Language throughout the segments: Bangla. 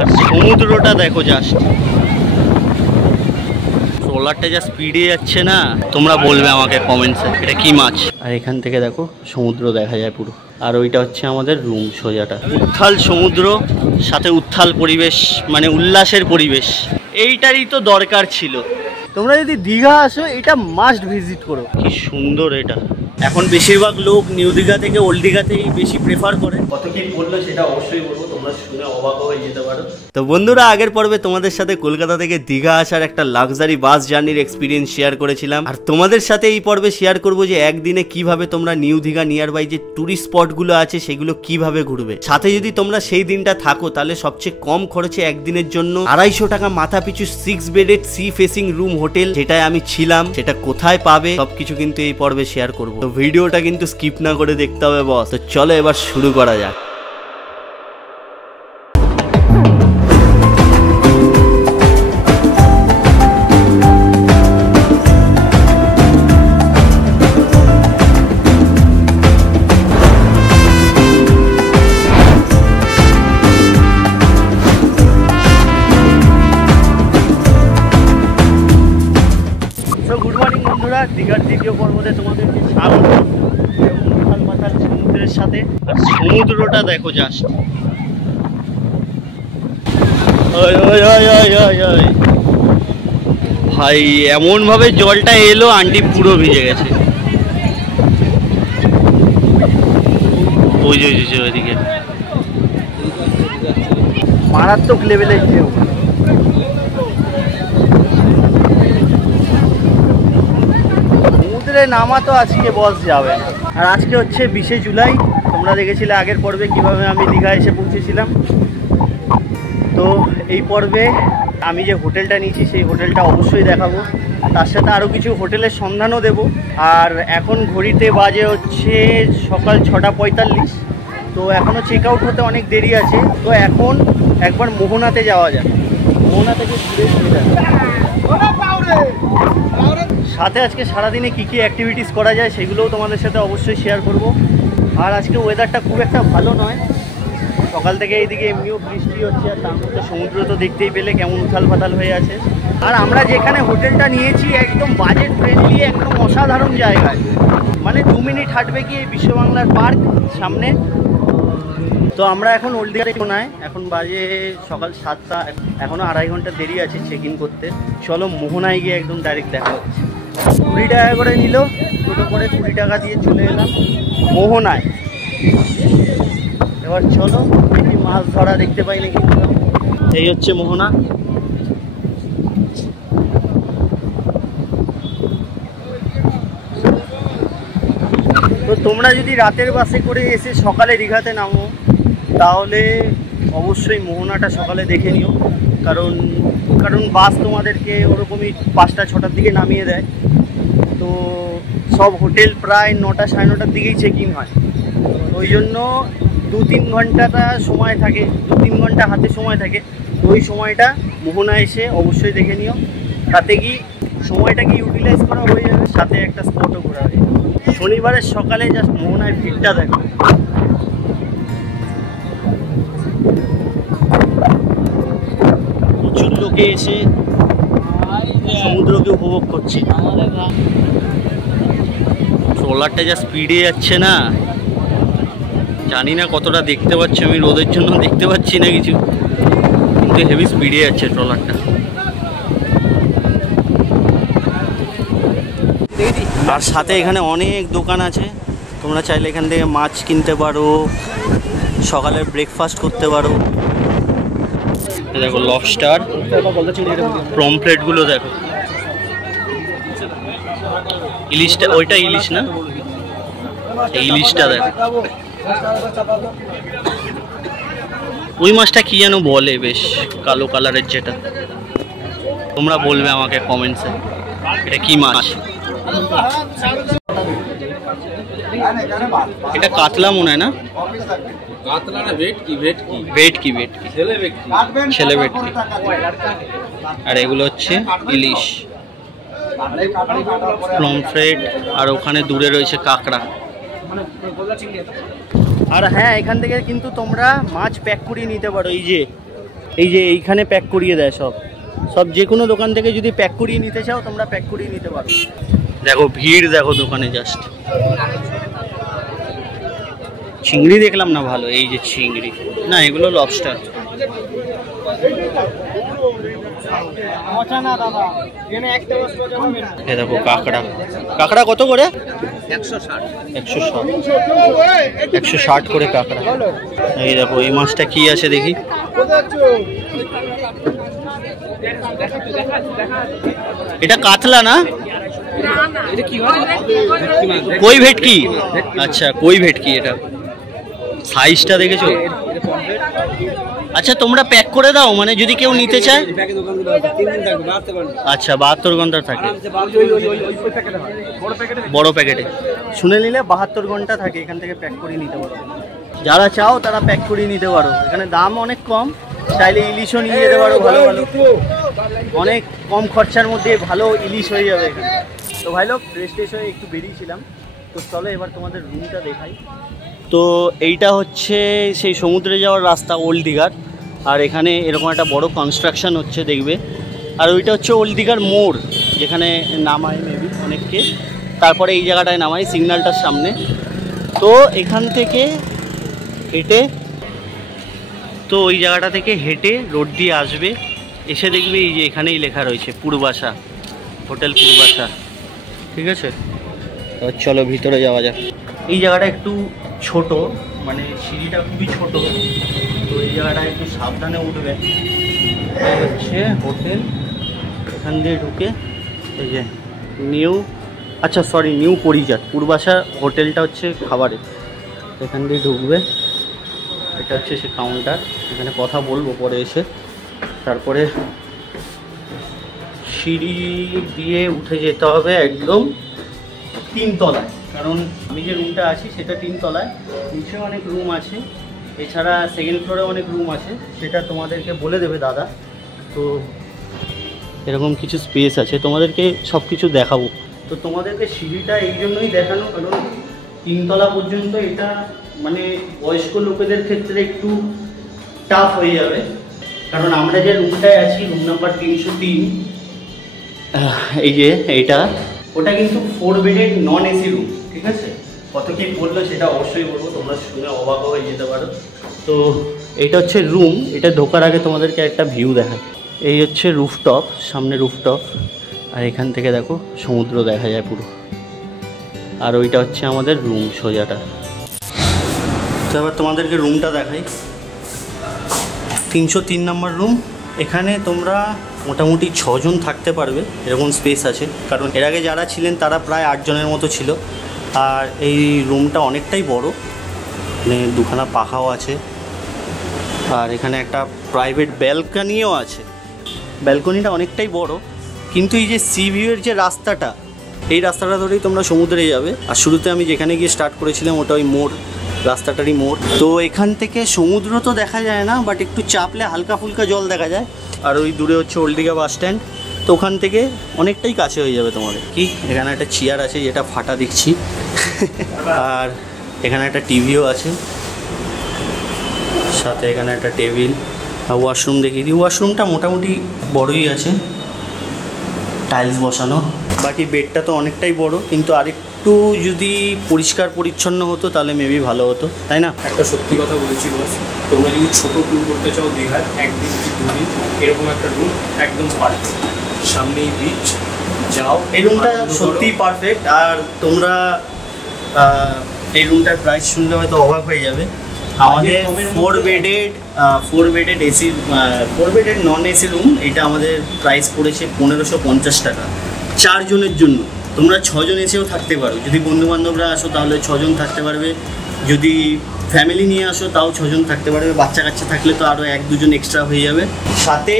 আর সমুদ্রটা দেখো জাস্ট, ট্রলারটা যা স্পিডে যাচ্ছে না, তোমরা বলবে আমাকে কমেন্টসে এটা কি মাছ। আর এখান থেকে দেখো সমুদ্র দেখা যায় পুরো। আর ওইটা হচ্ছে আমাদের রুম সোজাটা। উত্থাল সমুদ্র, সাথে উত্থাল পরিবেশ, মানে উল্লাসের পরিবেশ, এইটারই তো দরকার ছিল। তোমরা যদি দীঘা আসো এটা মাস্ট ভিজিট করো। কি সুন্দর এটা। এখন বেশিরভাগ লোক নিউ দীঘা থেকে ওল্ড দীঘাতেই বেশি প্রেফার করে। কত কি বললো সেটা অবশ্যই বলবো, তোমরা শুনে অবাক হয়ে যেতে পারো। তো বন্ধুরা, আগের পর্বে তোমাদের সাথে কলকাতা থেকে দীঘা আসার একটা লাক্সারি বাস জার্নির এক্সপিরিয়েন্স শেয়ার করেছিলাম। আর তোমাদের সাথে এই পর্বে শেয়ার করবো যে একদিনে কিভাবে তোমরা নিউ দীঘা নিয়ার বাই যে টুরিস্ট স্পটগুলো আছে সেগুলো কিভাবে ঘুরবে। সাথে যদি তোমরা সেই দিনটা থাকো তাহলে সবচেয়ে কম খরচে একদিনের জন্য 250 টাকা মাথা পিছু 6 bedded sea facing room hotel, যেটায় আমি ছিলাম, সেটা কোথায় পাবে সবকিছু কিন্তু এই পর্বে শেয়ার করবো। তো ভিডিওটা কিন্তু স্কিপ না করে দেখতে হবে বস। তো চলো এবার শুরু করা যাক। গুড মর্নিং বন্ধুরা, দীঘার দ্বিতীয় পর্বতে তোমাদেরকে স্বাগত। উত্থাল পাতাল সমুদ্রের সাথে, আর সমুদ্রটা দেখো জাস্ট, ভাই এমন ভাবে জলটা এলো আন্টি পুরো ভিজে গেছে। ওই যে ওইদিকে মারাত্মক লেভেলের ঢেউ। সমুদ্রে নামা তো আজকে বস যাবে না। আর আজকে হচ্ছে 20শে জুলাই। তোমরা দেখেছিলে আগের পর্বে কিভাবে আমি দীঘা এসে পৌঁছেছিলাম। তো এই পর্বে আমি যে হোটেলটা নিয়েছি সেই হোটেলটা অবশ্যই দেখাবো, তার সাথে আরও কিছু হোটেলের সন্ধানও দেব। আর এখন ঘড়িতে বাজে হচ্ছে সকাল 6:45। তো এখনও চেক আউট হতে অনেক দেরি আছে। তো এখন একবার মোহনাতে যাওয়া যায়, মোহনা থেকে ঘুরে ঘুরে সাথে আজকে সারাদিনে কী কী অ্যাক্টিভিটিস করা যায় সেগুলোও তোমাদের সাথে অবশ্যই শেয়ার করব। আর আজকে ওয়েদারটা খুব একটা ভালো নয়, সকাল থেকে এইদিকে এমনিও বৃষ্টি হচ্ছে, আর তার মধ্যে সমুদ্র তো দেখতেই পেলে কেমন উথাল পাতাল হয়ে আছে। আর আমরা যেখানে হোটেলটা নিয়েছি একদম বাজেট ফ্রেন্ডলি, একদম অসাধারণ জায়গায়, মানে 2 মিনিট হাঁটবে কি এই বিশ্ববাংলার পার্ক সামনে। তো আমরা এখন ওল্ড দীঘাতে কোনায়, এখন বাজে সকাল 7টা, এখনও 2.5 ঘন্টা দেরি আছে চেক ইন করতে। চলো মোহনায় গিয়ে একদম ডাইরেক্ট দেখা হচ্ছে। 20 টাকা করে নিল, টোটো করে 20 টাকা দিয়ে চলে এলাম মোহনায়। এবার চলো দেখি মাছ ধরা দেখতে পাই নাকি। এই হচ্ছে মোহনা। তো তোমরা যদি রাতের বাসে করে এসে সকালে দীঘাতে নামো তাহলে অবশ্যই মোহনাটা সকালে দেখে নিও, কারণ বাস তোমাদেরকে ওরকমই 5টা-6টার দিকে নামিয়ে দেয়। তো সব হোটেল প্রায় 9টা সাড়ে 9টার দিকেই চেক ইন হয়। ওই জন্য 2-3 ঘন্টাটা সময় থাকে, 2-3 ঘন্টা হাতে সময় থাকে। তো ওই সময়টা মোহনা এসে অবশ্যই দেখে নিও, তাতে কি সময়টাকে ইউটিলাইজ করা হয়ে যাবে, সাথে একটা স্পটও ঘোরা হয়ে যাবে। শনিবারের সকালে জাস্ট মোহনায় ভিড়টা দেখো, প্রচুর লোকে এসে সমুদ্রকে উপভোগ করছে। ট্রলারটা যা স্পিডে যাচ্ছে না, জানি না কতটা দেখতে পাচ্ছি, আমি রোদের জন্য দেখতে পাচ্ছি না কিছু, কিন্তু হেভি স্পিডে যাচ্ছে ট্রলারটা। আর সাথে এখানে অনেক দোকান আছে, তোমরা চাইলে এখান থেকে মাছ কিনতে পারো, সকালের ব্রেকফাস্ট করতে পারো। দেখো লবস্টার, পমফ্রেটগুলো দেখো, ইলিশটা, ওইটা ইলিশ না, এই ইলিশটা দেখো। ওই মাছটা কি যেন বলে, বেশ কালো কালারের, যেটা তোমরা বলবে আমাকে কমেন্টসে এটা কি মাছ। এটা কাতলা মনে হয় না, কাতলা না, ভেটকি, ছেলে ভেটকি। আর এগুলো হচ্ছে ইলিশ, পমফ্রেট, আর ওখানে দূরে রয়েছে কাঁকড়া। আর হ্যাঁ, এখান থেকে কিন্তু তোমরা মাছ প্যাক করিয়ে নিতে পারো। এই যে এই যে এইখানে প্যাক করিয়ে দেয় সব সব যে কোনো দোকান থেকে যদি প্যাক করিয়ে নিতে চাও তোমরা প্যাক করিয়ে নিতে পারো। দেখো ভিড় দেখো দোকানে জাস্ট। চিংড়ি দেখলাম না ভালো, এই যে চিংড়ি না এগুলো লবস্টার। দেখো কাঁকড়া, কাঁকড়া কত করে? 160 করে কাঁকড়া। এই দেখো এই মাছটা কি আছে দেখি। এটা কাতলা না? কই ভেটকি? আচ্ছা কই ভেটকি। এটা সাইজটা দেখেছো? আচ্ছা তোমরা প্যাক করে দাও, মানে যদি কেউ নিতে চায়? আচ্ছা 72 ঘন্টা থাকে বড় প্যাকেটে। শুনে নিলে 72 ঘন্টা থাকে, এখান থেকে প্যাক করে নিতে পারো। যারা চাও তারা প্যাক করে নিতে পারো। এখানে দাম অনেক কম, চাইলে ইলিশও নিয়ে যেতে পারো। ভালো ভালো অনেক কম খরচার মধ্যে ভালো ইলিশ হয়ে যাবে এখানে। তো ভাই লোক রেস্ট হয়ে একটু বেরিয়েছিলাম, তো চলো এবার তোমাদের রুমটা দেখাই। তো এইটা হচ্ছে সেই সমুদ্রে যাওয়ার রাস্তা ওল্ড দীঘার, আর এখানে এরকম একটা বড় কনস্ট্রাকশন হচ্ছে দেখবে। আর ওইটা হচ্ছে ওল্ড দীঘার মোড়, যেখানে নামায় মেবি অনেককে, তারপরে এই জায়গাটায় নামায় সিগন্যালটার সামনে। তো এখান থেকে হেঁটে, তো ওই জায়গাটা থেকে হেঁটে রোড দিয়ে আসবে, এসে দেখবে এই যে এখানেই লেখা রয়েছে পূর্বাশা, হোটেল পূর্বাশা। ঠিক আছে, তো চলো ভিতরে যাওয়া যাক। এই জায়গাটা একটু ছোট, মানে সিঁড়িটা খুবই ছোট, তো এই জায়গাটা একটু সাবধানে উঠবে। এই হচ্ছে হোটেল, এখান দিয়ে ঢুকে এই যে নিউ পরিজাত পূর্বাশা হোটেলটা হচ্ছে খাবারের। এখান দিয়ে ঢুকবে, এটা হচ্ছে সে কাউন্টার, এখানে কথা বলবো পরে এসে। তারপরে সিঁড়ি দিয়ে উঠে যেতে হবে একদম 3 তলায়, কারণ আমি যে রুমটা আছি সেটা 3 তলায়। নিচে অনেক রুম আছে, এছাড়া সেকেন্ড ফ্লোরে অনেক রুম আছে, সেটা তোমাদেরকে বলে দেবে দাদা। তো এরকম কিছু স্পেস আছে, তোমাদেরকে সব কিছু দেখাবো। তো তোমাদেরকে সিঁড়িটা এই জন্যই দেখানো, কারণ 3 তলা পর্যন্ত এটা মানে বয়স্ক লোকেদের ক্ষেত্রে একটু টাফ হয়ে যাবে। কারণ আমরা যে রুমটায় আছি, রুম নাম্বার 303, এই যে এইটা, ওটা কিন্তু 4 বেডের নন এসি রুম। ঠিক আছে, কত কি বললো সেটা অবশ্যই বলবো, তোমরা শুনে অবাক হয়ে যেতে পারো। তো এইটা হচ্ছে রুম, এটা ঢোকার আগে তোমাদেরকে একটা ভিউ দেখায়। এই হচ্ছে রুফটপ, সামনে রুফটপ, আর এখান থেকে দেখো সমুদ্র দেখা যায় পুরো। আর ওইটা হচ্ছে আমাদের রুম সোজাটা। তো এবার তোমাদেরকে রুমটা দেখাই। 303 নম্বর রুম। এখানে তোমরা মোটামুটি 6 জন থাকতে পারবে, এরকম স্পেস আছে। কারণ এর আগে যারা ছিলেন তারা প্রায় 8 জনের মতো ছিল। আর এই রুমটা অনেকটাই বড়, মানে 2খানা পাখাও আছে, আর এখানে একটা প্রাইভেট ব্যালকনিও আছে। ব্যালকনিটা অনেকটাই বড়, কিন্তু এই যে সি ভিউয়ের যে রাস্তাটা, এই রাস্তাটা ধরেই তোমরা সমুদ্রে যাবে। আর শুরুতে আমি যেখানে গিয়ে স্টার্ট করেছিলাম ওটা ওই মোড়, রাস্তাটারই মোড়। তো এখান থেকে সমুদ্র তো দেখা যায় না, বাট একটু চাপলে হালকা ফুলকা জল দেখা যায়। আর ওই দূরে হচ্ছে ওল্ড দীঘা বাস স্ট্যান্ড, তো ওখান থেকে অনেকটাই কাছে হয়ে যাবে তোমাদের। কি এখানে একটা চেয়ার আছে যেটা ফাটা দেখছি, আর এখানে একটা টিভিও আছে, সাথে এখানে একটা টেবিল। আর ওয়াশরুম দেখিয়ে দিই, ওয়াশরুমটা মোটামুটি বড়ই আছে, টাইলস বসানো। বাকি বেডটা তো অনেকটাই বড়, কিন্তু আরেকটু যদি পরিষ্কার পরিচ্ছন্ন হতো তাহলে মেবি ভালো হতো, তাই না? একটা সত্যি কথা বলেছি বস, তোমরা যদি ছোটো ট্যুর করতে চাও দীঘার 1 দিন কি 2 দিন, এরকম একটা রুম একদম পারফেক্ট। সামনেই বিচ, যাও। এই রুমটা সত্যিই পারফেক্ট। আর তোমরা এই রুমটার প্রাইস শুনলে হয়তো অবাক হয়ে যাবে। আমাদের 4 bedded AC, 4 bedded non AC room, এটা আমাদের প্রাইস পড়েছে 1550 টাকা 4 জনের জন্য। তোমরা 6 জন এসেও থাকতে পারো, যদি বন্ধুবান্ধবরা আসো তাহলে 6 জন থাকতে পারবে, যদি ফ্যামিলি নিয়ে আসো তাও 6 জন থাকতে পারবে, বাচ্চা কাচ্চা থাকলে তো আরও 1-2 জন এক্সট্রা হয়ে যাবে। সাথে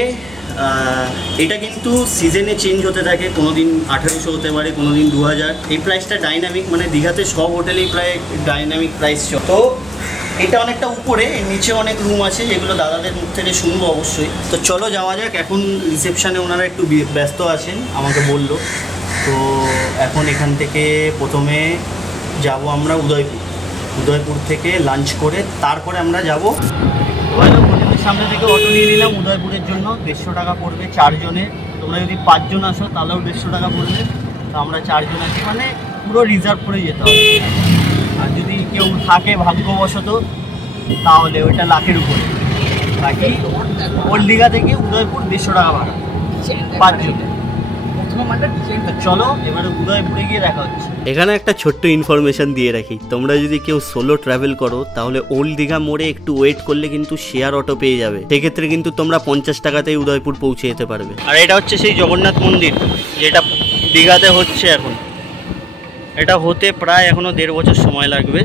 এটা কিন্তু সিজনে চেঞ্জ হতে থাকে, কোনো দিন 1800 হতে পারে, কোনো দিন 2000। এই প্রাইসটা ডাইনামিক, মানে দীঘাতে সব হোটেলেই প্রায় ডাইনামিক প্রাইস। তো এটা অনেকটা উপরে, নিচে অনেক রুম আছে যেগুলো দাদাদের মুখ থেকে শুনবো অবশ্যই। তো চলো যাওয়া যাক। এখন রিসেপশানে ওনারা একটু ব্যস্ত আছেন আমাকে বললো। তো এখন এখান থেকে প্রথমে যাব আমরা উদয়পুর থেকে লাঞ্চ করে তারপরে আমরা যাব হোটেলের সামনে থেকে অটো নিয়ে নিলাম উদয়পুরের জন্য, 150 টাকা পড়বে 4 জনের। তোমরা যদি 5 জন আসো তাহলেও 150 টাকা পড়বে। তো আমরা 4 জন আছি, মানে পুরো রিজার্ভ করে যেতে হবে। আর যদি কেউ থাকে ভাগ্যবশত তাহলে ওইটা লাখের উপরে। বাকি ওল্ড দীঘা থেকে উদয়পুর 150 টাকা ভাড়া 5 জন। চলো এবারে উদয়পুরে গিয়ে দেখা হচ্ছে। এখানে একটা ছোট্ট ইনফরমেশন দিয়ে রাখি, তোমরা যদি কেউ সোলো ট্রাভেল করো তাহলে ওল্ড দীঘা মোড়ে একটু ওয়েট করলে কিন্তু শেয়ার অটো পেয়ে যাবে। সেক্ষেত্রে কিন্তু তোমরা 50 টাকাতেই উদয়পুর পৌঁছে যেতে পারবে। আর এটা হচ্ছে সেই জগন্নাথ মন্দির যেটা দীঘাতে হচ্ছে এখন। এটা হতে প্রায় এখনো 1.5 বছর সময় লাগবে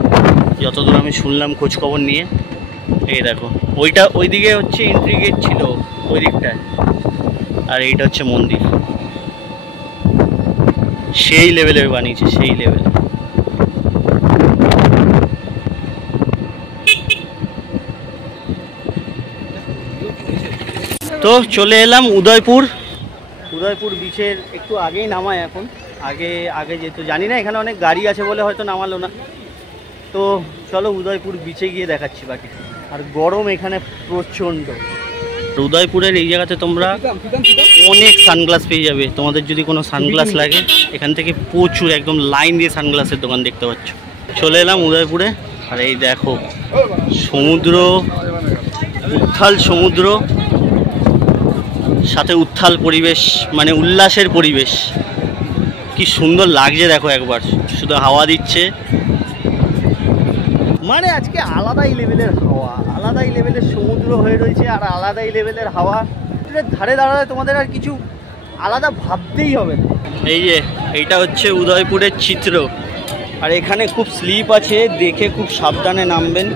যতদূর আমি শুনলাম খোঁজ খবর নিয়ে। এই দেখো ওইটা ওইদিকে হচ্ছে এন্ট্রি গেট ছিল ওই দিকটায়, আর এইটা হচ্ছে মন্দির। সেই লেভেলের বানিয়েছে, সেই লেভেল। তো চলে এলাম উদয়পুর। উদয়পুর বিচের একটু আগেই নামায় এখন, আগে যেহেতু জানি না, এখানে অনেক গাড়ি আছে বলে হয়তো নামালো না। তো চলো উদয়পুর বিচে গিয়ে দেখাচ্ছি বাকি। আর গরম এখানে প্রচণ্ড। উদয়পুরের এই জায়গাতে তোমরা অনেক সানগ্লাস পেয়ে যাবে। তোমাদের যদি কোনো সানগ্লাস লাগে এখান থেকে প্রচুর একদম লাইন দিয়ে সানগ্লাসের দোকান দেখতে পাচ্ছ। চলে এলাম উদয়পুরে। আর এই দেখো সমুদ্র, উত্তাল সমুদ্র, সাথে উত্তাল পরিবেশ, মানে উল্লাসের পরিবেশ। কি সুন্দর লাগছে দেখো একবার, শুধু হাওয়া দিচ্ছে। মানে আজকে আলাদাই লেভেলের হাওয়া, আলাদাই লেভেলের সমুদ্র হয়ে রয়েছে, আর আলাদাই লেভেলের হাওয়া। ধারে দাঁড়ালে তোমাদের আর কিছু আলাদা ভাবতেই হবে না। এই যে এইটা হচ্ছে উদয়পুরের চিত্র। আর এখানে খুব স্লিপ আছে, দেখে খুব সাবধানে নামবেন।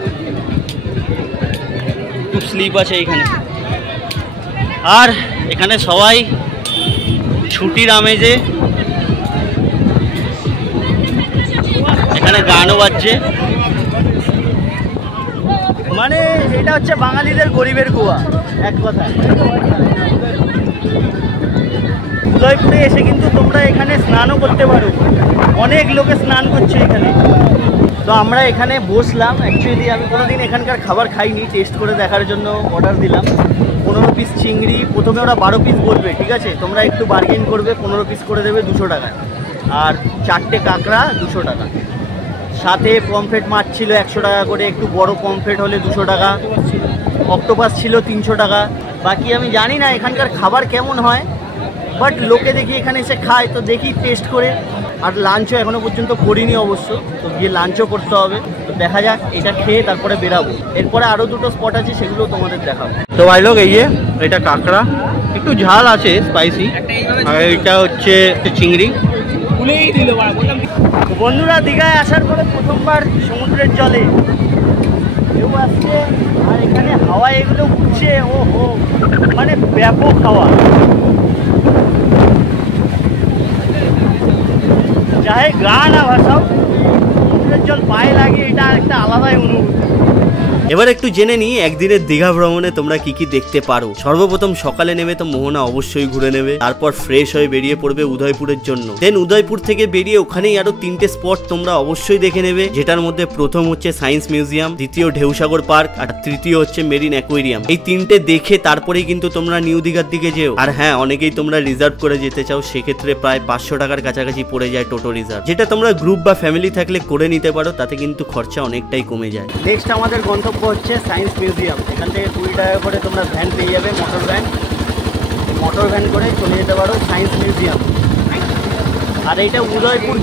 খুব স্লিপ আছে এইখানে। আর এখানে সবাই ছুটির আমেজে এখানে গানও বাজছে। মানে এটা হচ্ছে বাঙালিদের গরিবের গোয়া এক কথা। উদয়পুরে এসে কিন্তু তোমরা এখানে স্নানও করতে পারো, অনেক লোকে স্নান করছে এখানে। তো আমরা এখানে বসলাম। অ্যাকচুয়ালি আমি কোনোদিন এখানকার খাবার খাইনি, টেস্ট করে দেখার জন্য অর্ডার দিলাম। 15 পিস চিংড়ি, প্রথমে ওরা 12 পিস বলবে, ঠিক আছে, তোমরা একটু বার্গেন করবে, 15 পিস করে দেবে 200 টাকায়। আর 4টে কাঁকড়া 200 টাকা। সাথে পমফ্রেট মাছ ছিল 100 টাকা করে, একটু বড় পমফ্রেট হলে 200 টাকা। অক্টোপাস ছিল 300 টাকা। বাকি আমি জানি না এখানকার খাবার কেমন হয়, বাট লোকে দেখি এখানে এসে খায়, তো দেখি টেস্ট করে। আর লাঞ্চও এখনো পর্যন্ত করিনি অবশ্য, তো গিয়ে লাঞ্চও করতে হবে। তো দেখা যাক, এটা খেয়ে তারপরে বেরাবো। এরপরে আরও 2টো স্পট আছে, সেগুলো তোমাদের দেখাবো। তো ভাই লোক এই যে এটা কাঁকড়া, একটু ঝাল আছে, স্পাইসি। আর এটা হচ্ছে চিংড়ি। বন্ধুরা দীঘায় আসার পরে প্রথমবার সমুদ্রের জলে কেউ আসছে, আর এখানে হাওয়া এগুলো উঠছে, ও হো, মানে ব্যাপক হাওয়া। চাহে গা না ভাসাও, সমুদ্রের জল পায়ে লাগে, এটা একটা আলাদাই অনুভূতি। এবার একটু জেনে নিই একদিনের দীঘা ভ্রমণে তোমরা কি কি দেখতে পারো। সর্বপ্রথম সকালে নেমে তো মোহনা অবশ্যই ঘুরে নেবে, তারপর ফ্রেশ হয়ে বেরিয়ে পড়বে উদয়পুরের জন্য। দেন উদয়পুর থেকে বেরিয়ে ওখানেই আরো 3টে স্পট তোমরা অবশ্যই দেখে নেবে, যেটার মধ্যে প্রথম হচ্ছে সায়েন্স মিউজিয়াম, দ্বিতীয় ঢেউসাগর পার্ক, আর তৃতীয় হচ্ছে মেরিন অ্যাকোয়ারিয়াম। এই 3টে দেখে তারপরেই কিন্তু তোমরা নিউ দীঘার দিকে যেও। আর হ্যাঁ, অনেকেই তোমরা রিজার্ভ করে যেতে চাও, সেক্ষেত্রে প্রায় 500 টাকার কাছাকাছি পড়ে যায় টোটো রিজার্ভ, যেটা তোমরা গ্রুপ বা ফ্যামিলি থাকলে করে নিতে পারো, তাতে কিন্তু খরচা অনেকটাই কমে যায়। নেক্সট আমাদের গন্তব্য হচ্ছে সায়েন্স মিউজিয়াম। এখান থেকে 20 টাকা করে তোমরা ভ্যান পেয়ে যাবে, মোটর ভ্যান করে চলে যেতে পারো সায়েন্স মিউজিয়াম। আর এটা উদয়পুর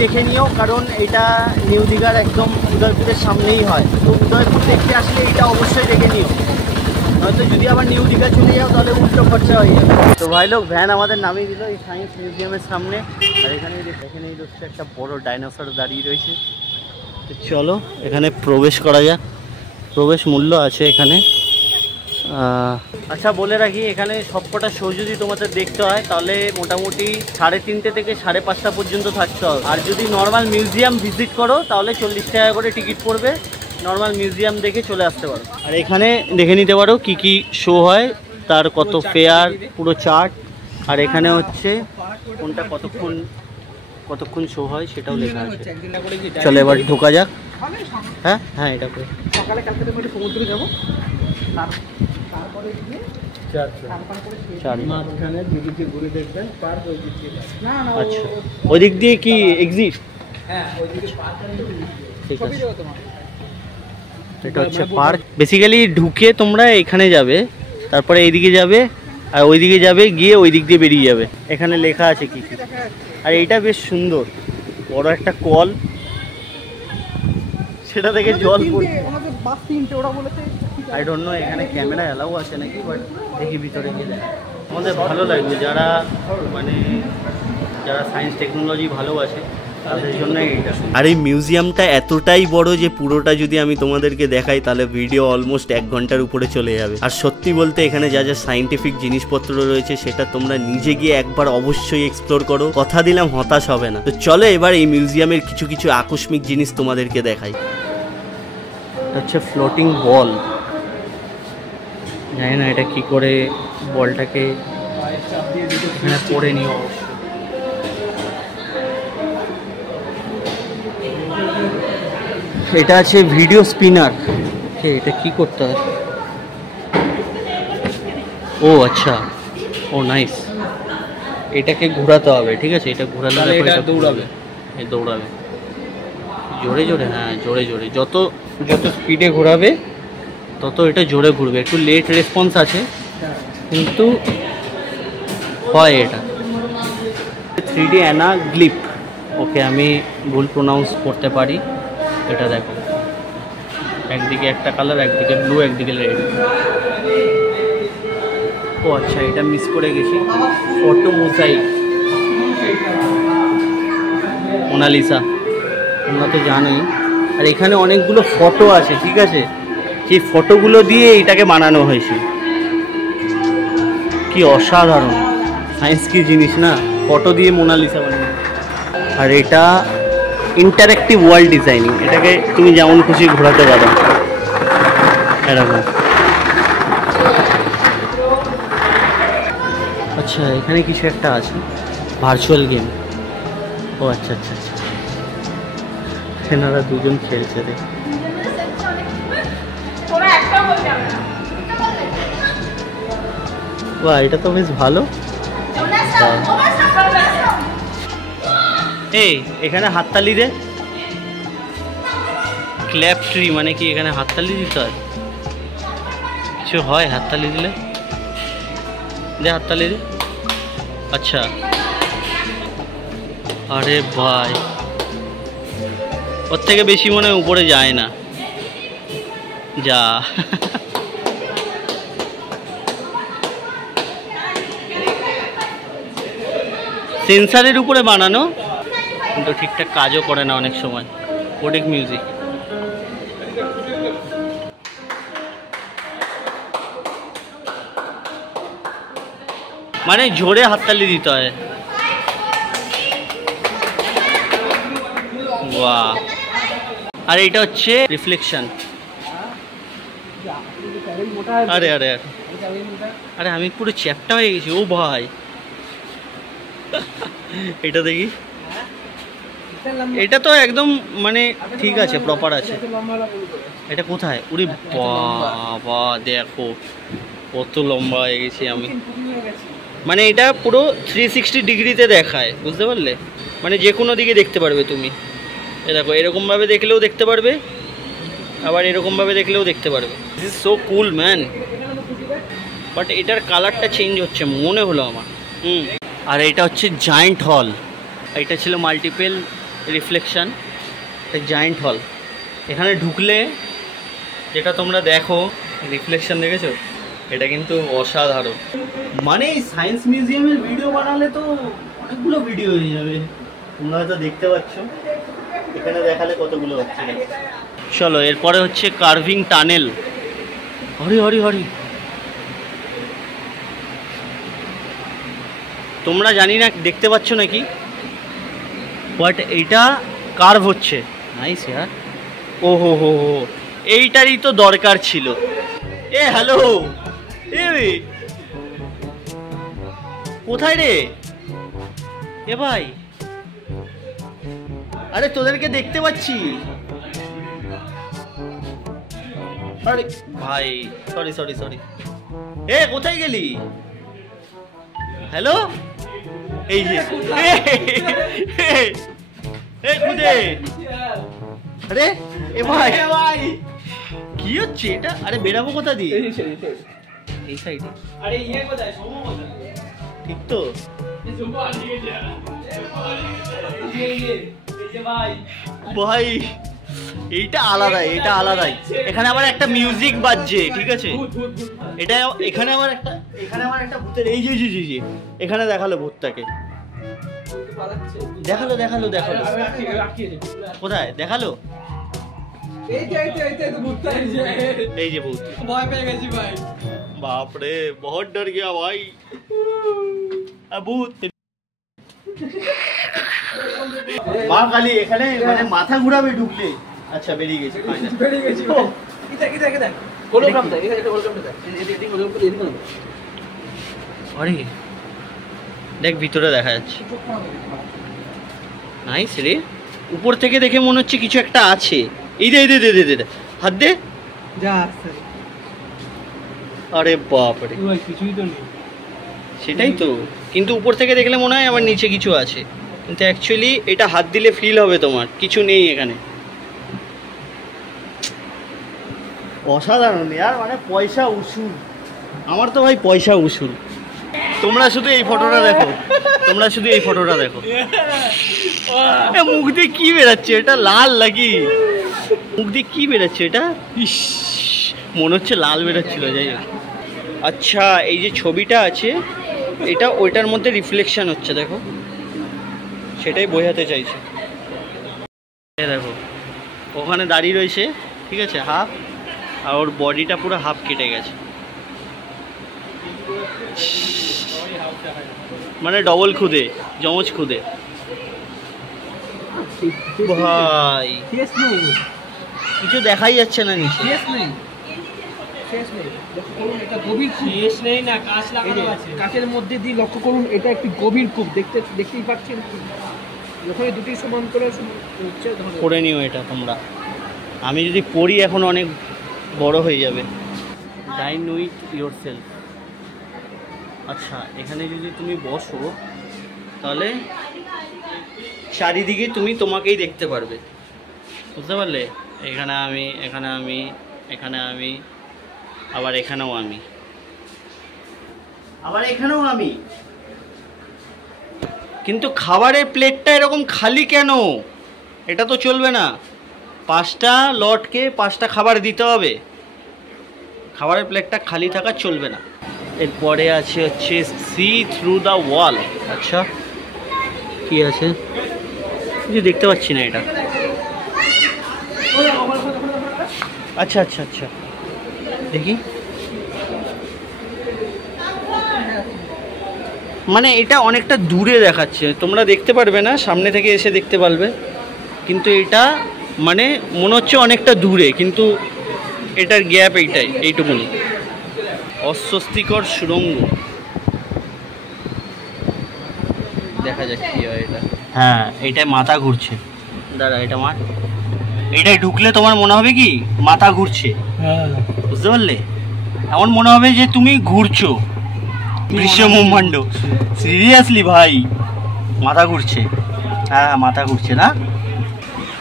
দেখে নিও, কারণ এটা নিউ দীঘার একদম উদয়পুরের সামনেই হয়। তো উদয়পুর দেখতে আসলে এটা অবশ্যই দেখে নিও, হয়তো যদি আবার নিউ দীঘা চলে যাও তাহলে উল্টো খরচা হয়ে যাবে। তো ভাই লোক ভ্যান আমাদের নামিয়ে দিল এই সায়েন্স মিউজিয়ামের সামনে। আর এখানে হচ্ছে একটা বড় ডাইনোসর দাঁড়িয়ে রয়েছে। চলো এখানে প্রবেশ করা যাক। প্রবেশ মূল্য আছে এখানে। আচ্ছা বলে রাখি, এখানে সবকটা শো যদি তোমাদের দেখতে হয় তাহলে মোটামুটি 3:30 থেকে 5:30 পর্যন্ত থাকতে হবে। আর যদি নর্মাল মিউজিয়াম ভিজিট করো তাহলে 40 টাকা করে টিকিট পড়বে, নর্মাল মিউজিয়াম দেখে চলে আসতে পারো। আর এখানে দেখে নিতে পারো কি কি শো হয়, তার কত ফেয়ার, পুরো চার্ট। আর এখানে হচ্ছে কোনটা কতক্ষণ শো হয় সেটাও লেখা আছে। চলো এবার ঢোকা যাক। হ্যাঁ এটা করে সকালে কালকে তো সমুদ্রে যাবো। মাঝখানে দুদিকে ঘুরে দেখবেন পার্ক ওই দিক দিয়ে। আচ্ছা, ওই দিক দিয়ে কি এক্সিট? হ্যাঁ ওই দিকে পার্ক আছে। ঠিক আছে, এটা হচ্ছে পার্ক। বেসিক্যালি ঢুকে তোমরা এখানে যাবে, তারপরে এইদিকে যাবে আর ওইদিকে যাবে, গিয়ে ওই দিক দিয়ে বেরিয়ে যাবে। এখানে লেখা আছে কি কি। আর এইটা বেশ সুন্দর, বড় একটা কল, সেটা থেকে জল পড়ছে। আই ডোন্ট নো এখানে ক্যামেরা অ্যালাউ আছে নাকি, বাট দেখি ভিতরে গেলে আমাদের ভালো লাগবে। যারা মানে যারা সায়েন্স টেকনোলজি ভালোবাসে তাদের জন্য এইটা। আর এই মিউজিয়ামটা এতটাই বড় যে পুরোটা যদি আমি তোমাদেরকে দেখাই তাহলে ভিডিও অলমোস্ট 1 ঘন্টার উপরে চলে যাবে। আর সত্যি বলতে এখানে যা যা সায়েন্টিফিক জিনিসপত্র রয়েছে সেটা তোমরা নিজে গিয়ে একবার অবশ্যই এক্সপ্লোর করো, কথা দিলাম হতাশ হবে না। তো চলো এবার এই মিউজিয়ামের কিছু কিছু আকস্মিক জিনিস তোমাদেরকে দেখাই। এটা হচ্ছে ফ্লোটিং বল। জানি না এটা কি করে বলটাকে এখানে পড়ে নিও। এটা আছে ভিডিও স্পিনার। এটা কি করতে হয়? ও আচ্ছা, ও নাইস। এটাকে ঘোরাতে হবে, ঠিক আছে? এটা ঘোরালে এটা দৌড়াবে, এই দৌড়াবে জোরে জোরে। হ্যাঁ জোরে জোরে, যত যত স্পিডে ঘোরাবে তত এটা জোরে ঘুরবে। একটু লেট রেসপন্স আছে কিন্তু হয় এটা। 3D অ্যানাগ্লিপ। ওকে, আমি ভুল প্রোনাউন্স করতে পারি। এটা দেখো, একদিকে একটা কালার, একদিকে ব্লু, একদিকে রেড। ও আচ্ছা, এটা মিস করে গেছি। ফটো মোজাইক, মোনালিসা, তোমরা তো জানোই। আর এখানে অনেকগুলো ফটো আছে, ঠিক আছে? সেই ফটোগুলো দিয়ে এটাকে বানানো হয়েছে। কি অসাধারণ সায়েন্স কি জিনিস না, ফটো দিয়ে মোনালিসা বানানো। আর এটা ইন্টারঅ্যাক্টিভ ওয়ার্ল্ড ডিজাইনিং। এটাকে তুমি যেমন খুশি ঘোরাতে পারো এরকম। আচ্ছা, এখানে কিছু একটা আছে, ভার্চুয়াল গেম। ও আচ্ছা আচ্ছা আচ্ছা, এনারা দুজন খেলছে রে। বাহ, এটা তো বেশ ভালো। এই এখানে হাততালি দে। ক্ল্যাপ ট্রি মানে কি? এখানে হাততালি দিতে হয়? কিছু হয় হাততালি দিলে? দে হাততালি দে। আচ্ছা, আরে ভাই, ওর থেকে বেশি মনে হয় উপরে যায় না। যা সেন্সারের উপরে বানানো, কিন্তু ঠিকঠাক কাজও করে না অনেক সময়। Codec music. মানে জোরে হাততালি দিতে হয়। বাহ। আর এটা হচ্ছে রিফ্লেকশন। আরে আরে আরে, আমি পুরো চ্যাপটা হয়ে গেছি। ও ভাই, এটা দেখি। এটা তো একদম মানে ঠিক আছে, প্রপার আছে। এটা কোথায়? উরি বাবা, দেখো কত লম্বা হয়ে গেছি আমি। মানে এটা পুরো 360 ডিগ্রিতে দেখায়, বুঝতে পারলে? মানে যে কোনো দিকে দেখতে পারবে তুমি। এ দেখো, এরকমভাবে দেখলেও দেখতে পারবে, আবার এরকমভাবে দেখলেও দেখতে পারবে। This is so cool man. But এটার কালারটা চেঞ্জ হচ্ছে মনে হলো আমার। আর এটা হচ্ছে জায়েন্ট হল। এটা ছিল মাল্টিপল রিফ্লেকশন, জায়েন্ট হল। এখানে ঢুকলে যেটা তোমরা দেখো, রিফ্লেকশন দেখেছো, এটা কিন্তু অসাধারণ। মানে এই সায়েন্স মিউজিয়ামের ভিডিও বানালে তো অনেকগুলো ভিডিও হয়ে যাবে। তোমরা হয়তো দেখতে পাচ্ছ, এখানে দেখালে কতগুলো হচ্ছে। চলো, এরপরে হচ্ছে কার্ভিং টানেল। হরি হরি হরি। তোমরা জানি না দেখতে পাচ্ছ নাকি, বাট এইটা কার্ভ হচ্ছে। নাইস ইয়ার। ও হো হো হো, এইটারই তো দরকার ছিল। এ হ্যালো, এ কোথায় রে? এ ভাই, আরে তোদেরকে দেখতে পাচ্ছি। আরে ভাই, সরি সরি সরি। এ কোথায় গেলি? হ্যালো, এই যে খুদে। আরে এ ভাই কি হচ্ছে এটা? আরে বেরাবো কোথা দিয়ে? এই সাইডে। আরে ইয়ে কোথায়? সোমো কোথায়? ঠিক তো ভাই, এইটা আলাদাই, এটা আলাদাই। এখানে আবার একটা মিউজিক বাজছে, ঠিক আছে? এটা এখানে আবার একটা ভূতের, এই যে এখানে দেখালো ভূতটাকে, দেখালো কোথায় দেখালো? এই যে ভূত। ভয় পেয়ে গেছি ভাই। বাপরে বহুত ডর গিয়া ভাই। ভূত মা কালী এখানে মানে মাথা ঘুরাবে ঢুকলে। আচ্ছা বেরিয়ে গেছি। আরে দেখ ভিতরে দেখা যাচ্ছে। নাইস রে, উপর থেকে দেখে মনে হচ্ছে কিছু একটা আছে। এই দে হাত দে। আরে বাপরে, কিছুই তো নেই। সেটাই তো, কিন্তু উপর থেকে দেখলে মনে হয় আমার নিচে কিছু আছে, কিন্তু অ্যাকচুয়ালি এটা হাত দিলে ফিল হবে তোমার কিছু নেই এখানে। অসাধারণ ইয়ার, মানে পয়সা উসুল। আমার তো ভাই পয়সা উসুল। তোমরা শুধু এই ফটোটা দেখো, মুখ দিয়ে কি বেরাচ্ছে? এটা লাল নাকি? মুখ দিয়ে কি বেরাচ্ছে এটা? ইস, মনে হচ্ছে লাল বেরাচ্ছিল। যাই হোক, আচ্ছা এই যে ছবিটা আছে এটা ওইটার মধ্যে রিফ্লেকশন হচ্ছে, দেখো, সেটাই বোঝাতে চাইছে। দেখো ওখানে দাঁড়িয়ে রয়েছে, ঠিক আছে, হাফ, আর ওর বডিটা পুরো হাফ কেটে গেছে, মানে ডবল খুদে, জমজ খুদে ভাই। কিছু দেখাই যাচ্ছে না নিচে। কাচের মধ্যে দিয়ে লক্ষ্য করুন, এটা একটি গভীর কূপ। দেখতেই পাচ্ছেন, যখন দুটি সমান করে নিও এটা তোমরা। আমি যদি পড়ি এখন অনেক বড় হয়ে যাবে। ডাইন উইথ ইয়োর সেলফ। আচ্ছা এখানে যদি তুমি বসো তাহলে চারিদিকে তুমি তোমাকেই দেখতে পারবে, বুঝতে পারলে? এখানে আমি, আবার এখানেও আমি। কিন্তু খাবারের প্লেটটা এরকম খালি কেন? এটা তো চলবে না। 5টা লটকে 5টা খাবার দিতে হবে, খাবারের প্লেটটা খালি থাকা চলবে না। এরপরে হচ্ছে সি থ্রু দ্য ওয়াল। আচ্ছা কি আছে কিছু দেখতে পাচ্ছি না এটা। আচ্ছা দেখি, মানে এটা অনেকটা দূরে দেখাচ্ছে, তোমরা দেখতে পারবে না, সামনে থেকে এসে দেখতে পারবে, কিন্তু এটা মানে মনে হচ্ছে অনেকটা দূরে, কিন্তু এটার গ্যাপ এইটুকুনি। অস্বস্তিকর সুড়ঙ্গ, দেখা যাক কি হয় এটা। হ্যাঁ এইটাই মাথা ঘুরছে, দাঁড়া এটা এইটাই ঢুকলে তোমার মনে হবে কি মাথা ঘুরছে, বুঝতে পারলে? এমন মনে হবে যে তুমি ঘুরছো, দৃশ্য ব্রহ্মাণ্ড। সিরিয়াসলি ভাই মাথা ঘুরছে। হ্যাঁ মাথা ঘুরছে না,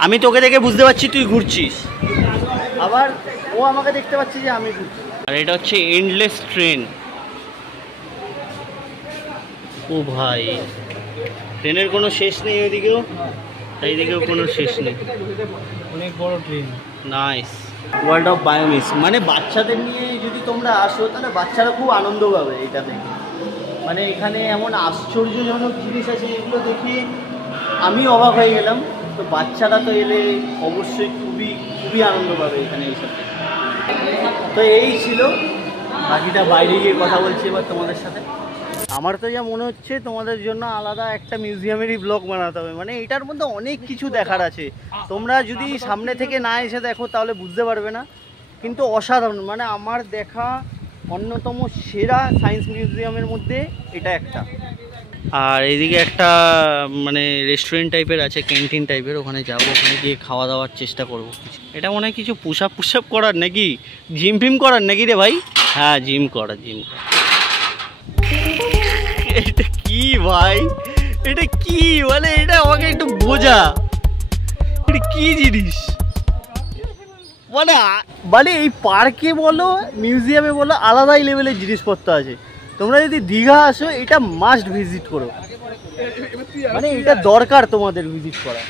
আমি তোকে দেখে বুঝতে পারছি তুই ঘুরছিস, আবার ও আমাকে দেখতে পাচ্ছি যে আমি ঘুরছি। আর এটা হচ্ছে এন্ডলেস ট্রেন। ও ভাই ট্রেনের কোনো শেষ নেই, ওইদিকেও এইদিকেও কোনো শেষ নেই, অনেক বড় ট্রেন। নাইস। ওয়ার্ল্ড অফ বায়োমিস, মানে বাচ্চাদের নিয়ে যদি তোমরা আসো তাহলে বাচ্চারা খুব আনন্দ পাবে এটা দেখে। মানে এখানে এমন আশ্চর্যজনক জিনিস আছে এগুলো দেখে আমি অবাক হয়ে গেলাম। তো বাচ্চারা তো এলে অবশ্যই খুবই আনন্দ পাবে এখানে এইসব দেখে। তো এই ছিল, বাকিটা বাইরে গিয়ে কথা বলছি এবার তোমাদের সাথে। আমার তো যা মনে হচ্ছে তোমাদের জন্য আলাদা একটা মিউজিয়ামেরই ব্লগ বানাতে হবে, মানে এটার মধ্যে অনেক কিছু দেখার আছে। তোমরা যদি সামনে থেকে না এসে দেখো তাহলে বুঝতে পারবে না, কিন্তু অসাধারণ, মানে আমার দেখা অন্যতম সেরা সায়েন্স মিউজিয়ামের মধ্যে এটা একটা। আর এইদিকে একটা মানে রেস্টুরেন্ট টাইপের আছে, ক্যান্টিন টাইপের, ওখানে যাবো, ওখানে গিয়ে খাওয়া দাওয়ার চেষ্টা করব। এটা মনে হয় কিছু পুশ আপ করার নাকি, জিম ফিম করার নাকি রে ভাই? হ্যাঁ জিম করা। এটা কি ভাই, এটা কি মানে, এটা আমাকে একটু বোঝা, এটা কি জিনিস মানে? মানে এই পার্কে বলো মিউজিয়ামে বলো আলাদাই লেভেলের জিনিসপত্র আছে। তোমরা যদি দীঘা আসো এটা মাস্ট ভিজিট করো, মানে এটা দরকার তোমাদের ভিজিট করা।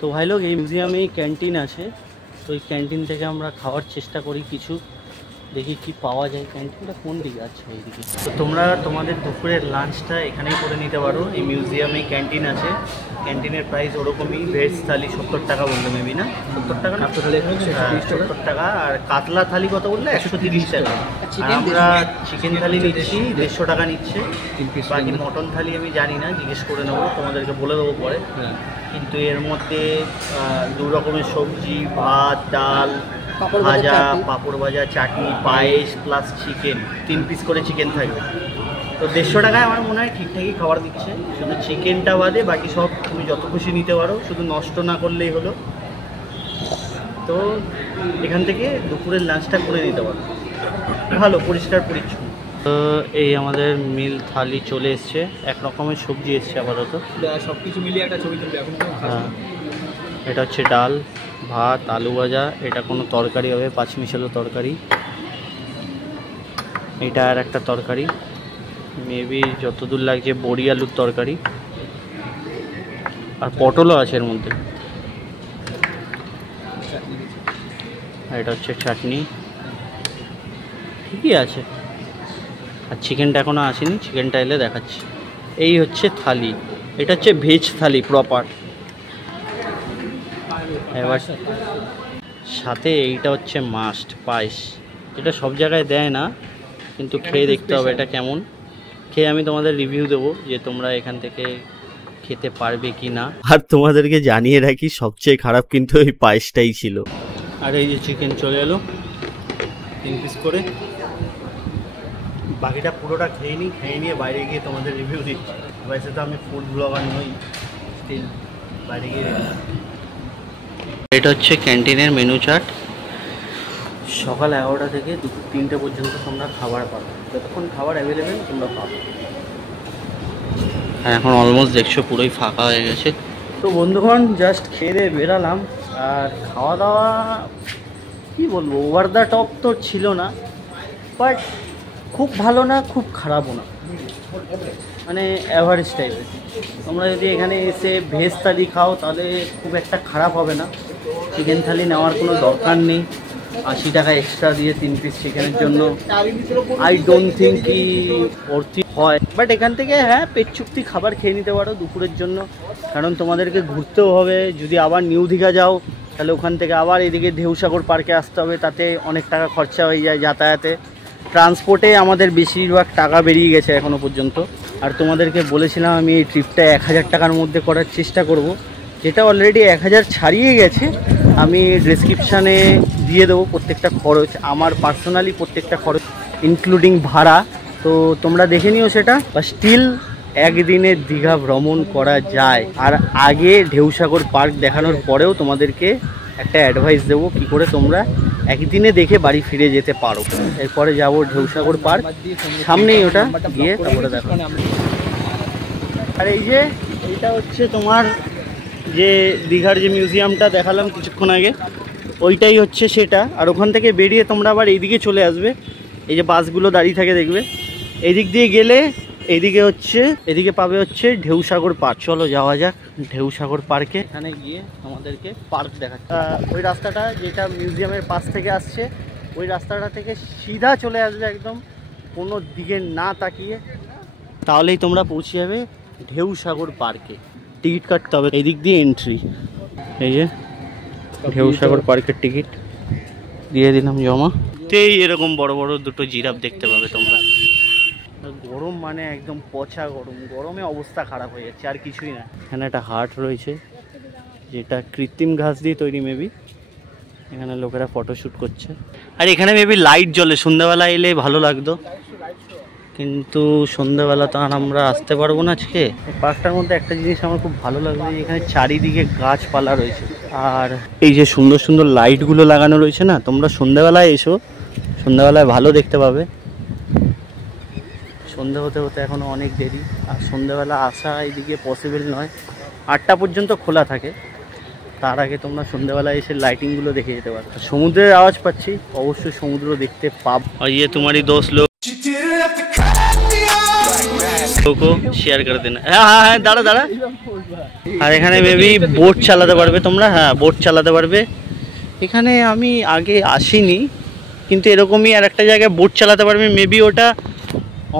তো ভাই লোক, এই মিউজিয়ামে ক্যান্টিন আছে, তো এই ক্যান্টিন থেকে আমরা খাওয়ার চেষ্টা করি কিছু, দেখি কি পাওয়া যায়। ক্যান্টিনটা কোন দিকে আছে? এইদিকে। তো তোমরা তোমাদের দুপুরের লাঞ্চটা এখানেই করে নিতে পারো, এই মিউজিয়ামে ক্যান্টিন আছে। ক্যান্টিনের প্রাইস ওরকমই, ভেজ থালি 70 টাকা বললো মেবি, না 70 টাকা না? 70 টাকা। আর কাতলা থালি কত বললে? 130 টাকা। আর আমরা চিকেন থালি নিচ্ছি 150 টাকা নিচ্ছে। বাকি মটন থালি আমি জানি না, জিজ্ঞেস করে নেবো, তোমাদেরকে বলে দেবো পরে। কিন্তু এর মধ্যে 2 রকমের সবজি, ভাত, ডাল, ভাজা, পাঁপড় ভাজা, চাটনি, পায়েস প্লাস চিকেন, 3 পিস করে চিকেন থাকবে। তো 150 টাকায় আমার মনে হয় ঠিকঠাকই খাবার দিচ্ছে, শুধু চিকেনটা বাদে বাকি সব তুমি যত খুশি নিতে পারো, শুধু নষ্ট না করলেই হলো। তো এখান থেকে দুপুরের লাঞ্চটা করে নিতে পারো, ভালো পরিষ্কার পরিচ্ছন্ন। তো এই আমাদের মিল থালি চলে এসছে, 1 রকমের সবজি এসছে আপাতত, সব কিছু মিলিয়ে একটা ছবি তুলবে এখন। হ্যাঁ, এটা হচ্ছে ডাল, ভাত, আলু ভাজা, এটা কোনো তরকারি হবে, 5 মিশালো তরকারি। এটা আর একটা তরকারি, মেবি যতদূর লাগছে বড়ি আলুর তরকারি, আর পটলও আছে এর মধ্যে। আর এটা হচ্ছে চাটনি, ঠিকই আছে। আর চিকেনটা এখনও আসেনি, চিকেনটা এলে দেখাচ্ছি। এই হচ্ছে থালি, এটা হচ্ছে ভেজ থালি প্রপার। এবার সাথে এইটা হচ্ছে মাস্ট পায়েস, এটা সব জায়গায় দেয় না, কিন্তু খেয়ে দেখতে হবে এটা কেমন। খেয়ে আমি তোমাদের রিভিউ দেবো যে তোমরা এখান থেকে খেতে পারবে কি না। আর তোমাদেরকে জানিয়ে রাখি, সবচেয়ে খারাপ কিন্তু ওই পায়েসটাই ছিল। আর এই যে চিকেন চলে এলো 3 পিস করে, বাকিটা পুরোটা খেয়ে নিই, খেয়ে নিয়ে বাইরে গিয়ে তোমাদের রিভিউ দিচ্ছি। वैसे তো আমি ফুড ব্লগার নই, স্টিল বাইরে গিয়ে। এটা হচ্ছে ক্যান্টিনের মেনু চার্ট, সকাল 11টা থেকে দুপুর 3টে পর্যন্ত তোমরা খাবার পাবে, যতক্ষণ খাবার অ্যাভেলেবেল তোমরা পাবে। আর এখন অলমোস্ট দেখছো পুরোই ফাঁকা হয়ে গেছে। তো বন্ধুগণ, জাস্ট খেয়ে দিয়ে বেরালাম, আর খাওয়া দাওয়া কী বলবো, ওভার দ্য টপ তো ছিল না, বাট খুব ভালো না খুব খারাপও না, মানে অ্যাভারেজ টাইপের। তোমরা যদি এখানে এসে ভেজ থালি খাও তাহলে খুব একটা খারাপ হবে না, চিকেন থালি নেওয়ার কোনো দরকার নেই। 80 টাকা এক্সট্রা দিয়ে 3 পিস চিকেনের জন্য আই ডোন্ট থিঙ্ক কি ভর্তি হয়। বাট এখান থেকে হ্যাঁ পেট চুক্তি খাবার খেয়ে নিতে পারো দুপুরের জন্য, কারণ তোমাদেরকে ঘুরতেও হবে। যদি আবার নিউ দীঘা যাও তাহলে ওখান থেকে আবার এদিকে ঢেউসাগর পার্কে আসতে হবে, তাতে অনেক টাকা খরচা হয়ে যায় যাতায়াতে। ট্রান্সপোর্টে আমাদের বেশিরভাগ টাকা বেরিয়ে গেছে এখনও পর্যন্ত। আর তোমাদেরকে বলেছিলাম আমি এই ট্রিপটা 1000 টাকার মধ্যে করার চেষ্টা করব, যেটা অলরেডি 1000 ছাড়িয়ে গেছে। আমি ডেসক্রিপশানে দিয়ে দেবো প্রত্যেকটা খরচ, আমার পার্সোনালি প্রত্যেকটা খরচ ইনক্লুডিং ভাড়া, তো তোমরা দেখে নিও সেটা। বা স্টিল একদিনে দীঘা ভ্রমণ করা যায়। আর আগে ঢেউসাগর পার্ক দেখানোর পরেও তোমাদেরকে একটা অ্যাডভাইস দেবো কী করে তোমরা একদিনে দেখে বাড়ি ফিরে যেতে পারো। এরপরে যাবো ঢেউসাগর পার্ক, সামনেই ওটা, গিয়ে তারপরে দেখো। আর এই যে এইটা হচ্ছে তোমার যে দীঘার যে মিউজিয়ামটা দেখালাম কিছুক্ষণ আগে, ওইটাই হচ্ছে সেটা। আর ওখান থেকে বেরিয়ে তোমরা আবার এইদিকে চলে আসবে, এই যে বাসগুলো দাঁড়িয়ে থাকে দেখবে, এদিক দিয়ে গেলে এইদিকে হচ্ছে, এদিকে পাবে হচ্ছে ঢেউসাগর পার্ক। চলো যাওয়া যাক ঢেউসাগর পার্কে। এখানে গিয়ে আমাদেরকে পার্ক দেখাচ্ছে। ওই রাস্তাটা যেটা মিউজিয়ামের পাশ থেকে আসছে, ওই রাস্তাটা থেকে সিধা চলে আসবে একদম, কোনো দিকে না তাকিয়ে, তাহলেই তোমরা পৌঁছে যাবে ঢেউসাগর পার্কে। টিকিট কাটতে হবে, এই দিক দিয়ে এন্ট্রি। এই যে ঢেউসাগর পার্কের টিকিট দিয়ে দিলাম জমা। তেই এরকম বড় বড় দুটো জিরাফ দেখতে পাবে তোমরা। গরম মানে একদম পচা গরম, গরমে অবস্থা খারাপ হয়ে যাচ্ছে, আর কিছুই না। এখানে একটা হাট রয়েছে যেটা কৃত্রিম ঘাস দিয়ে তৈরি মেবি, এখানে লোকেরা ফটোশ্যুট করছে। আর এখানে মেবি লাইট জ্বলে, সন্ধ্যাবেলা এলে ভালো লাগতো। কিন্তু সন্ধ্যাবেলা তো আর আমরা আসতে পারবো না আজকে। পার্কটার মধ্যে একটা জিনিস আমার খুব ভালো লাগলো, এখানে চারিদিকে গাছপালা রয়েছে, আর এই যে সুন্দর সুন্দর লাইটগুলো লাগানো রয়েছে না, তোমরা সন্ধ্যাবেলায় এসো, সন্ধ্যাবেলায় ভালো দেখতে পাবে। সন্ধ্যা হতে হতে এখনও অনেক দেরি, আর সন্ধ্যাবেলা আসা এইদিকে পসিবল নয়। 8টা পর্যন্ত খোলা থাকে, তার আগে তোমরা সন্ধ্যাবেলায় এসে লাইটিংগুলো দেখে যেতে পারো। সমুদ্রের আওয়াজ পাচ্ছি, অবশ্যই সমুদ্র দেখতে পাবো। আর ইয়ে তোমারই দোস্ত লোক শেয়ার করে দেন। হ্যাঁ হ্যাঁ হ্যাঁ, দাঁড়া দাঁড়া। আর এখানে মেবি বোট চালাতে পারবে তোমরা, হ্যাঁ বোট চালাতে পারবে। এখানে আমি আগে আসিনি, কিন্তু এরকমই আর একটা জায়গায় বোট চালাতে পারবে, মেবি ওটা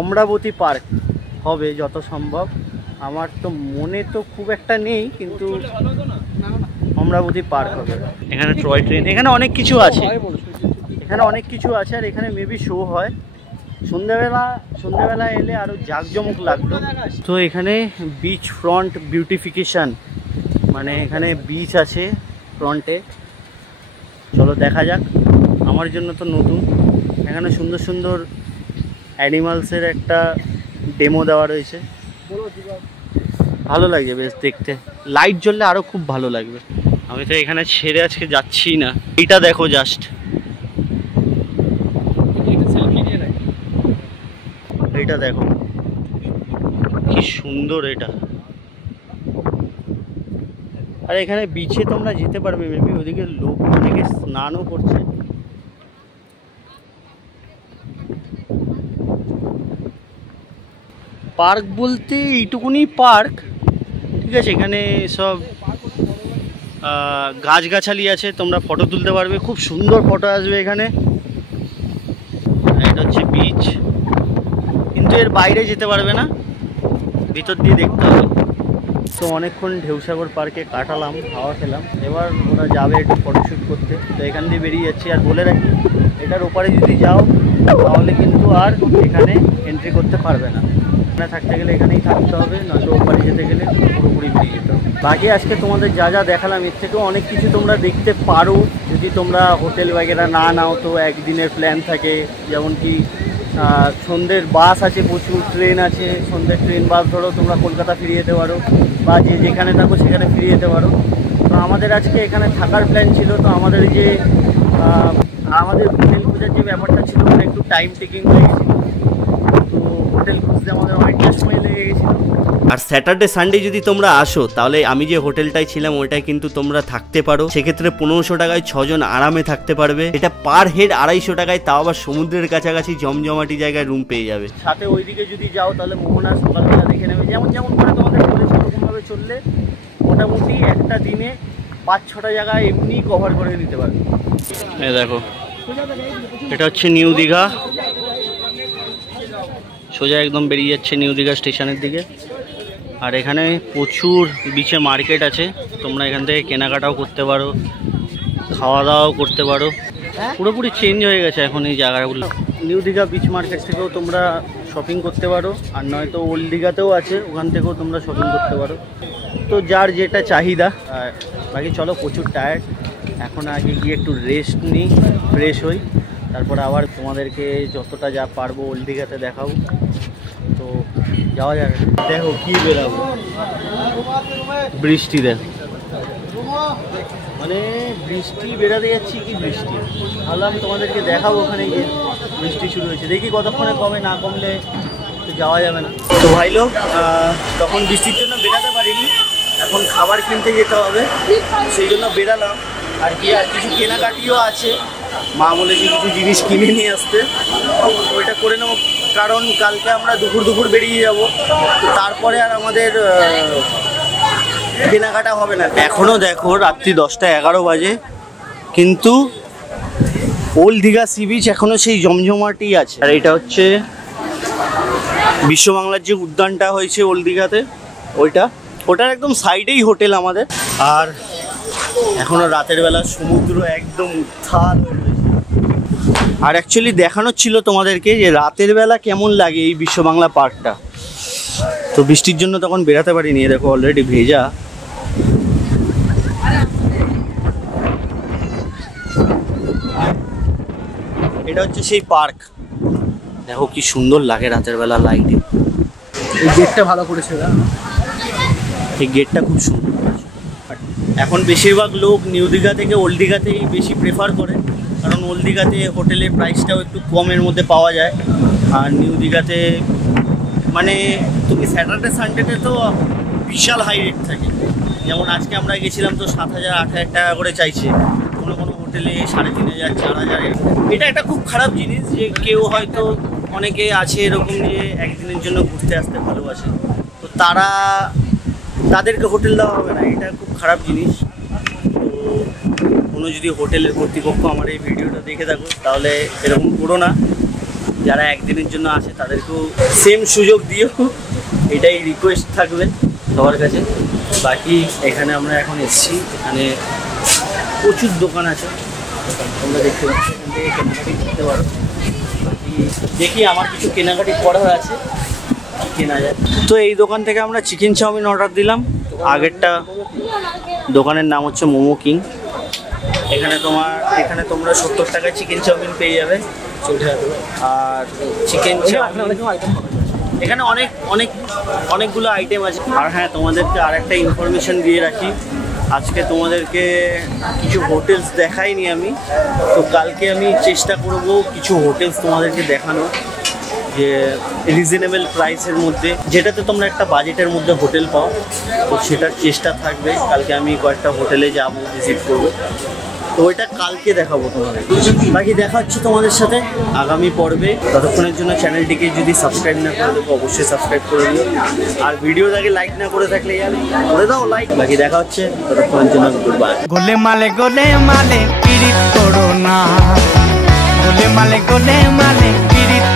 অমরাবতী পার্ক হবে যত সম্ভব। আমার তো মনে তো খুব একটা নেই, কিন্তু অমরাবতী পার্ক হবে। এখানে টয় ট্রেন, এখানে অনেক কিছু আছে, এখানে অনেক কিছু আছে। আর এখানে মেবি শো হয় সন্ধ্যাবেলা এলে আরও জাঁকজমক লাগতো। তো এখানে বিচ ফ্রন্ট বিউটিফিকেশান, মানে এখানে বিচ আছে ফ্রন্টে, চলো দেখা যাক। আমার জন্য তো নতুন, এখানে সুন্দর সুন্দর অ্যানিমালসের একটা ডেমো দেওয়া রয়েছে, ভালো লাগবে বেশ দেখতে। লাইট জ্বললে আরও খুব ভালো লাগবে। আমি তো এখানে ছেড়ে আজকে যাচ্ছি না। এইটা দেখো জাস্ট, এইটা দেখো কি সুন্দর এটা। আর এখানে বিচে তোমরা যেতে পারবে, মেবি ওদিকে লোক অনেকে স্নানও করছে। পার্ক বলতে এইটুকুনি পার্ক, ঠিক আছে। এখানে সব গাছগাছালি আছে, তোমরা ফটো তুলতে পারবে, খুব সুন্দর ফটো আসবে এখানে। এটা হচ্ছে বিচ, কিন্তু এর বাইরে যেতে পারবে না, ভিতর দিয়ে দেখতে হবে। তো অনেকক্ষণ ঢেউসাগর পার্কে কাটালাম, হাওয়া খেলাম, এবার ওরা যাবে একটু ফটোশ্যুট করতে, তো এখান দিয়ে বেরিয়ে যাচ্ছি। আর বলে রাখি, এটার ওপারে যদি যাও তাহলে কিন্তু আর এখানে এন্ট্রি করতে পারবে না। এখানে থাকতে গেলে এখানেই থাকতে হবে, নয়তো ওপারে যেতে গেলে পুরোপুরি বেরিয়ে যেতে হবে। বাকি আজকে তোমাদের যা যা দেখালাম এর থেকেও অনেক কিছু তোমরা দেখতে পারো, যদি তোমরা হোটেল বাগেরা না নাও তো একদিনের প্ল্যান থাকে। যেমন কি সন্ধ্যের বাস আছে, প্রচুর ট্রেন আছে, সন্ধ্যের ট্রেন বাস ধরো তোমরা কলকাতা ফিরে যেতে পারো, বা যে যেখানে থাকো সেখানে ফিরে যেতে পারো। তো আমাদের আজকে এখানে থাকার প্ল্যান ছিল, তো আমাদের যে আমাদের হোটেল খোঁজার যে ব্যাপারটা ছিল ওটা একটু টাইম টেকিং হয়ে গেছিলো, তো হোটেল খুঁজতে আমাদের অনেকটা সময় লেগে গেছিলো। আর স্যাটারডে সানডে যদি তোমরা আসো তাহলে আমি যে হোটেলটায় ছিলাম ওইটায় কিন্তু তোমরা থাকতে পারো, সেক্ষেত্রে 1500 টাকায় 6 জন আরামে থাকতে পারবে। এটা পার হেড 250 টাকায়, তাও আবার সমুদ্রের কাছাকাছি জমজমাটি জায়গায় রুম পেয়ে যাবে। সাথে ওইদিকে যদি যাও তাহলে মোহনার সকালবেলা দেখে নেবে, যেমন যেমন করে তোমাদের বলেছে ওরকমভাবে চললে মোটামুটি একটা দিনে 5-6টা জায়গা এমনি কভার করে নিতে পারবে। এই দেখো, এটা হচ্ছে নিউ দীঘা, সোজা একদম বেরিয়ে যাচ্ছে নিউ দীঘা স্টেশনের দিকে। আর এখানে প্রচুর বিচে মার্কেট আছে, তোমরা এখান থেকে কেনাকাটাও করতে পারো, খাওয়া দাওয়াও করতে পারো। পুরোপুরি চেঞ্জ হয়ে গেছে এখন এই জায়গাগুলো। নিউ দীঘা বিচ মার্কেট থেকেও তোমরা শপিং করতে পারো, আর নয়তো ওল্ড দীঘাতেও আছে, ওখান থেকেও তোমরা শপিং করতে পারো। তো যার যেটা চাহিদা। আর বাকি চলো, প্রচুর টায়ার্ড, এখন আগে গিয়ে একটু রেস্ট নিই, ফ্রেশ হই, তারপরে আবার তোমাদেরকে যতটা যা পারবো ওল্ড দীঘাতে দেখাবো। তো যাওয়া যাবে। দেখো কি বেরাবো, বৃষ্টি দেখো, মানে বৃষ্টি বেরাতে যাচ্ছি কি বৃষ্টি। ভাবলাম তোমাদেরকে দেখাবো ওখানে গিয়ে বৃষ্টি শুরু হয়েছে, দেখি কতক্ষণে কমে, না কমলে তো যাওয়া যাবে না। তো ভাই লোক, তখন বৃষ্টির জন্য বেরাতে পারিনি, এখন খাবার কিনতে যেতে হবে, সেই জন্য বেরালাম। আর কি আর কিছু কেনাকাটিও আছে, মা বলেছে কিছু জিনিস কিনে নিয়ে আসতে, ওইটা করে নেবো, কারণ কালকে আমরা দুপুর বেরিয়ে যাব, তো তারপরে আর আমাদের কেনাকাটা হবে না। এখনও দেখো রাত্রি 10টা-11 বাজে, কিন্তু ওল্ড দীঘা সি বিচ এখনও সেই জমজমাটি আছে। আর এটা হচ্ছে বিশ্ববাংলার যে উদ্যানটা হয়েছে ওল্ড দীঘাতে, ওটার একদম সাইডেই হোটেল আমাদের। আর এখনও রাতের বেলা সমুদ্র একদম উত্থাল হয়ে রয়েছে। আর অ্যাকচুয়ালি দেখানোর ছিল তোমাদেরকে যে রাতের বেলা কেমন লাগে এই বিশ্ববাংলা পার্কটা, তো বৃষ্টির জন্য তখন বেরাতে পারিনি। দেখো অলরেডি ভেজা। এটা হচ্ছে সেই পার্ক দেখো কি সুন্দর লাগে রাতের বেলা লাইটিং। এই গেটটা ভালো করেছে না? এই গেটটা খুব সুন্দর করেছে। এখন বেশিরভাগ লোক নিউ দীঘা থেকে ওল্ড দীঘাতেই বেশি প্রেফার করে, কারণ ওল্ড দীঘাতে হোটেলের প্রাইসটাও একটু কমের মধ্যে পাওয়া যায়। আর নিউ দীঘাতে মানে তুমি স্যাটারডে সানডেতে তো বিশাল হাই রেট থাকে। যেমন আজকে আমরা গেছিলাম তো 7,000 8,000 টাকা করে চাইছে, কোনো কোনো হোটেলে 3,500 4,000। এটা একটা খুব খারাপ জিনিস যে কেউ হয়তো অনেকে আছে এরকম যে একদিনের জন্য ঘুরতে আসতে ভালোবাসে, তো তাদেরকে হোটেল দেওয়া হবে না, এটা খুব খারাপ জিনিস। তো কোনো যদি হোটেলের কর্তৃপক্ষ আমার এই ভিডিওটা দেখে থাকো তাহলে এরকম করো না, যারা একদিনের জন্য আসে তাদেরকেও সেম সুযোগ দিও, এটাই রিকোয়েস্ট থাকবে সবার কাছে। বাকি এখানে আমরা এখন এসেছি, এখানে প্রচুর দোকান আছে, তোমরা দেখতে পাচ্ছ, এখান থেকে কেনাকাটি করতে পারো। বাকি দেখি আমার কিছু কেনাকাটি করার আছে, কেনা যায়। তো এই দোকান থেকে আমরা চিকেন চাউমিন অর্ডার দিলাম। আগেরটা দোকানের নাম হচ্ছে মোমো কিং। এখানে তোমরা 70 টাকায় চিকেন চাউমিন পেয়ে যাবে। আর চিকেন চাউমিন এখানে অনেকগুলো আইটেম আছে। আর হ্যাঁ, তোমাদেরকে আর একটা ইনফরমেশন দিয়ে রাখি, আজকে তোমাদেরকে কিছু হোটেলস দেখাইনি আমি, তো কালকে আমি চেষ্টা করব কিছু হোটেলস তোমাদেরকে দেখানো, যে রিজনেবল প্রাইসের মধ্যে, যেটাতে তোমরা একটা বাজেটের মধ্যে হোটেল পাও, তো সেটার চেষ্টা থাকবে। কালকে আমি কয়েকটা হোটেলে যাবো, ভিজিট করবো, তো ওইটা কালকে দেখাবো তোমাদের। বাকি দেখা হচ্ছে তোমাদের সাথে আগামী পর্বে। ততক্ষণের জন্য চ্যানেলটিকে যদি সাবস্ক্রাইব না করে দেবো অবশ্যই সাবস্ক্রাইব করে দিও, আর ভিডিওটাকে লাইক না করে থাকলে করে দাও লাইক। বাকি দেখা হচ্ছে, ততক্ষণের জন্য গুড বাই। গোলে মালে পিরিত করো না, গোলে মালে পিরিত